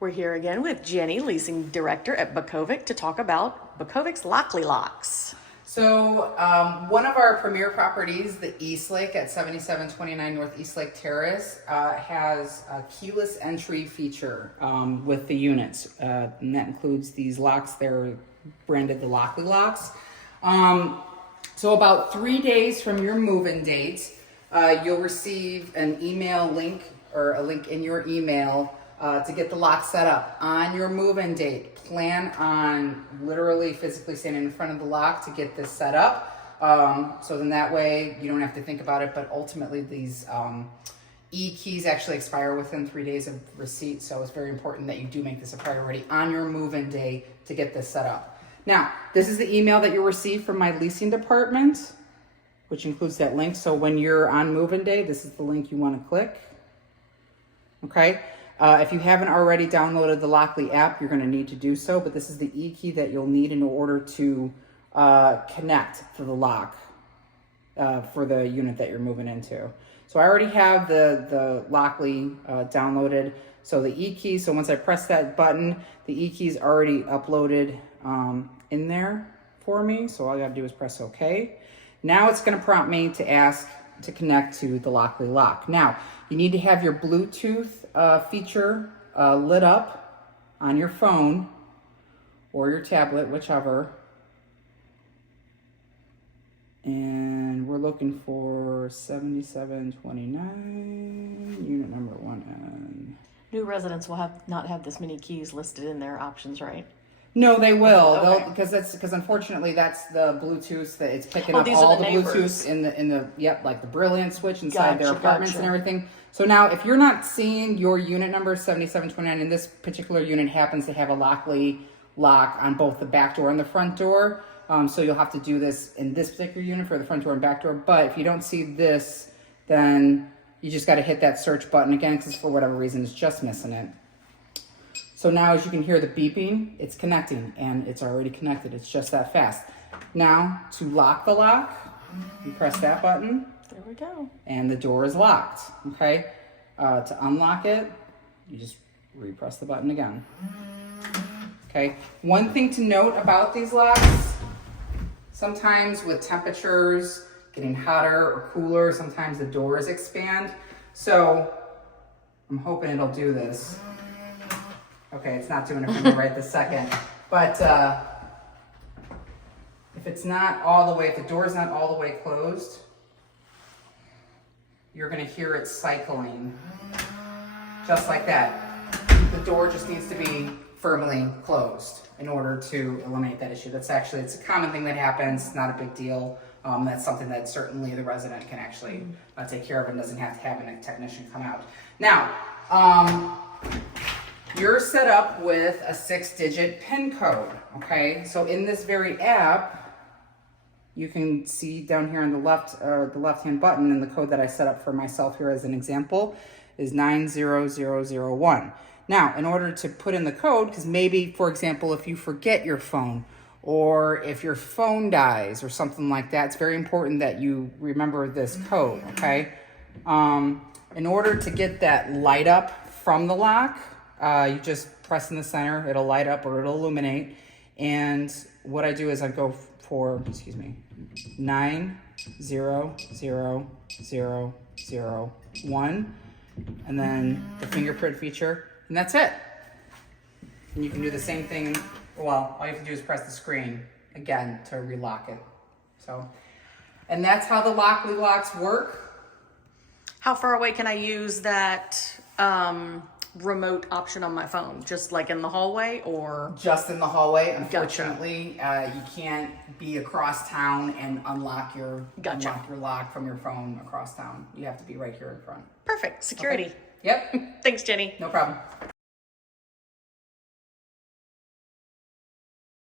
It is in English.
We're here again with Jenny, leasing director at Becovic, to talk about Becovic's Lockley Locks. So one of our premier properties, the Eastlake at 7729 North Eastlake Terrace, has a keyless entry feature with the units. And that includes these locks. They're branded the Lockley Locks. So about 3 days from your move-in date, you'll receive an email link or a link in your email to get the lock set up. On your move-in date, plan on literally physically standing in front of the lock to get this set up. So then that way you don't have to think about it, but ultimately these e-keys actually expire within 3 days of receipt. So it's very important that you do make this a priority on your move-in day to get this set up. Now, this is the email that you'll receive from my leasing department, which includes that link. So when you're on move-in day, this is the link you want to click. Okay. If you haven't already downloaded the Lockley app, you're going to need to do so, but this is the e-key that you'll need in order to connect to the lock for the unit that you're moving into. So I already have the Lockley downloaded. So the e-key, so once I press that button, the e-key is already uploaded in there for me. So all I got to do is press OK. Now it's going to prompt me to ask to connect to the Lockley lock. Now, you need to have your Bluetooth feature lit up on your phone or your tablet, whichever. And we're looking for 7729, unit number 1N. New residents will not have this many keys listed in their options, right? No, they will. Okay. Because unfortunately that's the Bluetooth that it's picking up these all are the the neighbors. Bluetooth in the like the Brilliant switch inside their Gotcha, apartments gotcha. and everything. So now if you're not seeing your unit number 7729, and this particular unit happens to have a Lockley lock on both the back door and the front door, so you'll have to do this in this particular unit for the front door and back door. But if you don't see this, then you just got to hit that search button again, because for whatever reason it's just missing it. So now as you can hear the beeping, it's connecting, and it's already connected. It's just that fast. Now to lock the lock, you press that button. There we go. And the door is locked, okay? To unlock it, you just repress the button again. Okay, one thing to note about these locks, sometimes with temperatures getting hotter or cooler, sometimes the doors expand. So I'm hoping it'll do this. Okay, it's not doing it for me right this second. But if it's not all the way, if the door's not all the way closed, you're gonna hear it cycling, just like that. The door just needs to be firmly closed in order to eliminate that issue. It's a common thing that happens, it's not a big deal. That's something that certainly the resident can actually take care of and doesn't have to have a technician come out. Now, you're set up with a 6-digit PIN code, okay? So in this very app, you can see down here on the left-hand button, and the code that I set up for myself here as an example is 90001. Now, in order to put in the code, because maybe, for example, if you forget your phone, or if your phone dies or something like that, it's very important that you remember this code, okay? In order to get that light up from the lock, you just press in the center, it'll light up or it'll illuminate. And what I do is I go for, 90001, and then the fingerprint feature, and that's it. And you can do the same thing. Well, all you have to do is press the screen again to relock it. So, and that's how the Lockley locks work. How far away can I use that remote option on my phone? Just like in the hallway, or? Just in the hallway. Gotcha. Unfortunately, you can't be across town and unlock your lock from your phone across town. You have to be right here in front. Perfect. Security. Okay. Yep. Thanks, Jenny. No problem.